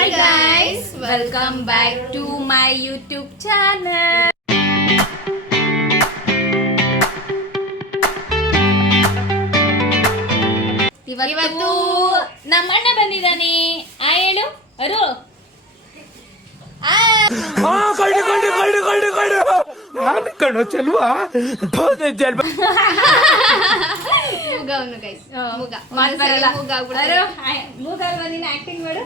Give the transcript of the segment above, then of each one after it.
Hi guys, welcome back to my YouTube channel. ಇವತ್ತು ನಮ್ಮಣ್ಣ ಬಂದಿದ್ದಾನೆ. ಹೇಳು ಅರು. ಕಣ್ಣು ಚೆಲ್ವಾ ಮುಗವನು ಗೈಸ್ ಮುಗ ಮಾತು ಬರಲ್ಲ. ಮೂಗಲ್ವಾ ನೀನು ಆಕ್ಟಿಂಗ್ ಮಾಡು.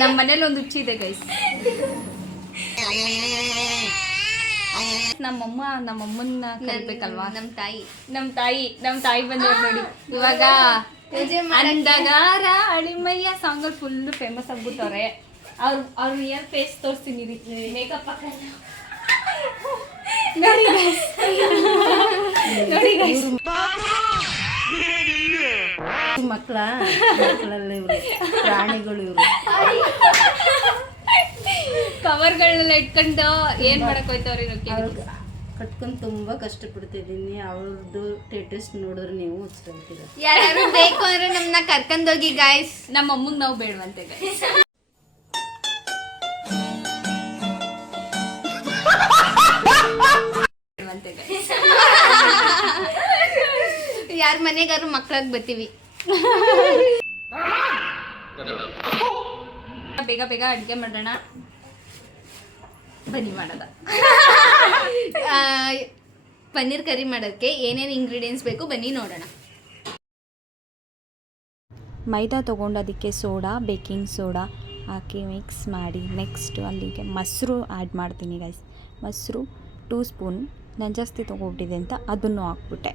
ನಮ್ಮ ಮನೇಲಿ ಒಂದು ಹುಚ್ಚಿ ಇದೆ ಗೈಸ್. ನಮ್ಮಮ್ಮನ್ನ ಕರಿಬೇಕಲ್ವಾ. ನಮ್ಮ ತಾಯಿ ಬಂದವ್ರು ನೋಡಿ. ಇವಾಗ ಅಂದಗಾರ ಅಳಿಮಯ್ಯ ಸಾಂಗ್ ಫುಲ್ ಫೇಮಸ್ ಆಗ್ಬಿಟ್ಟವ್ರೆ. ಅವ್ರ ರಿಯಲ್ ಫೇಸ್ ತೋರಿಸ್ತೀನಿ ರೀ. ಮೇಕಪ್ ನೋಡಿ ಗೈಸ್. ಮಕ್ಕಳಲ್ಲ ಇವರು, ಪ್ರಾಣಿಗಳು ಇವರು. ಕವರ್ಗಳನ್ನೆಲ್ಲ ಇಟ್ಕೊಂಡು ಏನ್ ಮಾಡಕ್ ಹೋಯ್ತವ್ರಿ ಕಟ್ಕೊಂಡು ತುಂಬಾ ಕಷ್ಟಪಡ್ತಿದ್ದೀನಿ. ಅವ್ರದ್ದು ಸ್ಟೇಟಸ್ ನೋಡಿದ್ರೆ ನೀವು ಹುಚ್ಚಿರ್ತೀರ. ಯಾರು ಬೇಕು ಅಂದ್ರೆ ನಮ್ಮನ್ನ ಕರ್ಕೊಂಡೋಗಿ ಗಾಯ್ಸ್. ನಮ್ಮ ಅಮ್ಮಂಗ್ ನಾವು ಬೇಡವಂತೆ ಗಾಯ್ಸ್. ಯಾರ ಮನೆಗಾರು ಮಕ್ಳಾಗ್ ಬರ್ತೀವಿ. ಬೇಗ ಬೇಗ ಅಡುಗೆ ಮಾಡೋಣ ಬನ್ನಿ. ಮಾಡೋದ ಪನ್ನೀರ್ ಕರಿ ಮಾಡೋದಕ್ಕೆ ಏನೇನು ಇಂಗ್ರೀಡಿಯೆಂಟ್ಸ್ ಬೇಕು ಬನ್ನಿ ನೋಡೋಣ. ಮೈದಾ ತೊಗೊಂಡು ಅದಕ್ಕೆ ಸೋಡಾ, ಬೇಕಿಂಗ್ ಸೋಡಾ ಹಾಕಿ ಮಿಕ್ಸ್ ಮಾಡಿ ನೆಕ್ಸ್ಟ್ ಅಲ್ಲಿಗೆ ಮೊಸರು ಆ್ಯಡ್ ಮಾಡ್ತೀನಿ ಗೈಸ್. ಮೊಸರು 2 ಸ್ಪೂನ್. ನಾನು ಜಾಸ್ತಿ ತೊಗೊಬಿಟ್ಟಿದೆ ಅಂತ ಅದನ್ನು ಹಾಕ್ಬಿಟ್ಟೆ.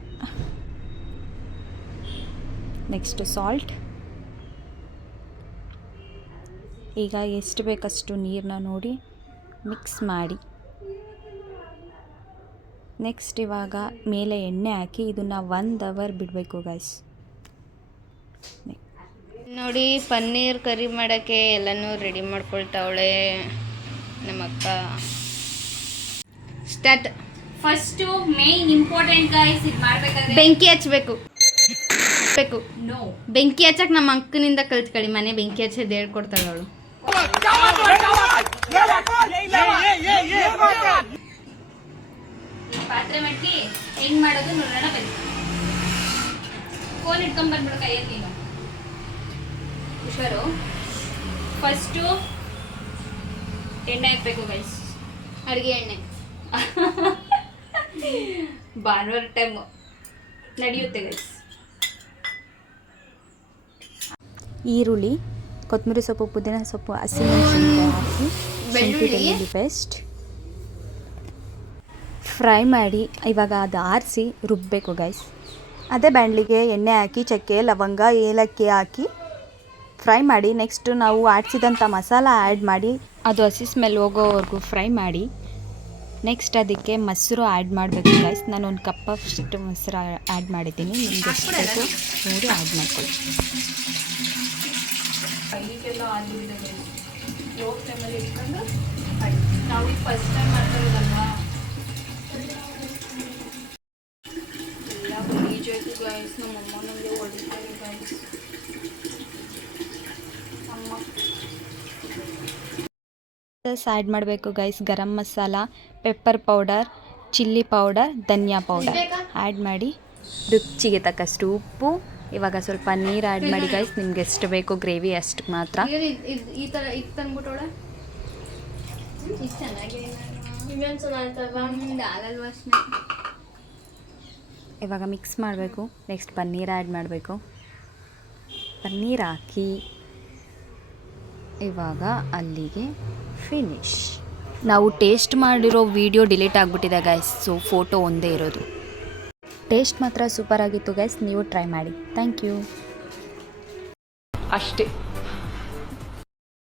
Next salt. ಈಗ ಎಷ್ಟು ಬೇಕಷ್ಟು ನೀರನ್ನ ನೋಡಿ ಮಿಕ್ಸ್ ಮಾಡಿ ನೆಕ್ಸ್ಟ್ ಇವಾಗ ಮೇಲೆ ಎಣ್ಣೆ ಹಾಕಿ ಇದನ್ನು 1 ಅವರ್ ಬಿಡಬೇಕು ಗೈಸ್. ನೋಡಿ ಪನ್ನೀರ್ ಕರಿ ಮಾಡೋಕ್ಕೆ ಎಲ್ಲನೂ ರೆಡಿ ಮಾಡ್ಕೊಳ್ತಾವಳೆ ನಮ್ಮಕ್ಕ. Start. First main important guys, ಇದು ಮಾಡಬೇಕಾದ್ರೆ ಬೆಂಕಿ ಹಚ್ಚಬೇಕು. ಬೆಂಕಿ ಹಚ್ಚಕ್ಕೆ ನಮ್ಮ ಅಕ್ಕನಿಂದ ಕಲ್ತ್ಕೊಳ್ಳಿ. ಮನೆ ಬೆಂಕಿ ಹಚ್ಚೋದು ಹೇಳ್ಕೊಡ್ತಾಳೆ ಅವಳು. ಪಾತ್ರೆ ಮಟ್ಟಿ ಹೆಂಗ್ ಮಾಡೋದು ನೋಡೋಣ ಬನ್ನಿ. ಫೋನ್ ಇಟ್ಕೊಂಡ್ ಬಂದ್ಬಿಡು ಕೈಯಲ್ಲಿ ನೀನು. ಹುಷಾರು. ಫಸ್ಟು ಎಣ್ಣೆ ಹಾಕ್ಬೇಕು ಗೈಸ್. ಅಡುಗೆ ಎಣ್ಣೆ. ಭಾನುವಾರ ಟೈಮು ನಡೆಯುತ್ತೆ ಗೈಸ್. ಈರುಳ್ಳಿ, ಕೊತ್ತಂಬರಿ ಸೊಪ್ಪು, ಪುದೀನ ಸೊಪ್ಪು, ಹಸಿಮೆಣಸಿನಕಾಯಿ ಹಾಕಿ ಬೆಳ್ಳುಳ್ಳಿ ಪೇಸ್ಟ್ ಫ್ರೈ ಮಾಡಿ ಇವಾಗ ಅದು ಆರಿಸಿ ರುಬ್ಬಬೇಕು ಗೈಸ್. ಅದೇ ಬಾಣಲಿಗೆ ಎಣ್ಣೆ ಹಾಕಿ ಚಕ್ಕೆ, ಲವಂಗ, ಏಲಕ್ಕಿ ಹಾಕಿ ಫ್ರೈ ಮಾಡಿ ನೆಕ್ಸ್ಟು ನಾವು ಆಡಿಸಿದಂಥ ಮಸಾಲ ಆ್ಯಡ್ ಮಾಡಿ ಅದು ಹಸಿ ಸ್ಮೆಲ್ ಹೋಗೋವರೆಗೂ ಫ್ರೈ ಮಾಡಿ ನೆಕ್ಸ್ಟ್ ಅದಕ್ಕೆ ಮೊಸರು ಆ್ಯಡ್ ಮಾಡಬೇಕು ಗೈಸ್. ನಾನು 1 ಕಪ್ ಅಷ್ಟು ಮೊಸರು ಆ್ಯಡ್ ಮಾಡಿದ್ದೀನಿ. ನಿಮ್ಗೆ ಎಷ್ಟು ಬೇಕು ನೋಡಿ ಆ್ಯಡ್ ಮಾಡ್ಕೊಳ್ಳಿ. ಕೈಗೆಲ್ಲ ಆಗಿದೆ ಲೋ ಟೈಮಲ್ಲಿ ಇಟ್ಕೊಂಡು ನಾವು ಈಗ ಫಸ್ಟ್ ಟೈಮ್ ಮಾಡ್ತಾಯಿದ್ದಲ್ವಾ ಎಲ್ಲ ಗಲೀಜಾಯ್ತು ಗೈಸ್. ನಮ್ಮಮ್ಮ ನಮಗೆ ಹೊಡಿತಾರೆ ಗೈಸ್. ಅಮ್ಮ ಆ್ಯಡ್ ಮಾಡಬೇಕು guys. Garam masala, pepper powder, chilli powder, dhania powder add ಮಾಡಿ ರುಚಿಗೆ ತಕ್ಕಷ್ಟು ಉಪ್ಪು. ಇವಾಗ ಸ್ವಲ್ಪ ನೀರು ಆ್ಯಡ್ ಮಾಡಿ ಗೈಸ್. ನಿಮ್ಗೆ ಎಷ್ಟು ಬೇಕು ಗ್ರೇವಿ ಅಷ್ಟು ಮಾತ್ರ. ಈ ಥರ ಇದು ತಂದ್ಬಿಟ್ಟೋಳೆ ಇಷ್ಟು ಚೆನ್ನಾಗಿ ಇವಾಗ ಮಿಕ್ಸ್ ಮಾಡಬೇಕು. ನೆಕ್ಸ್ಟ್ ಪನ್ನೀರ್ ಆ್ಯಡ್ ಮಾಡಬೇಕು. ಪನ್ನೀರ್ ಹಾಕಿ ಇವಾಗ ಅಲ್ಲಿಗೆ ಫಿನಿಶ್. ನಾವು ಟೇಸ್ಟ್ ಮಾಡಿರೋ ವಿಡಿಯೋ ಡಿಲೀಟ್ ಆಗಿಬಿಟ್ಟಿದೆ ಗೈಸ್. ಸೊ ಫೋಟೋ ಒಂದೇ ಇರೋದು. ಟೇಸ್ಟ್ ಮಾತ್ರ ಸೂಪರ್ ಆಗಿತ್ತು ಗೈಸ್. ನೀವು ಟ್ರೈ ಮಾಡಿ. Thank you. ಅಷ್ಟೇ.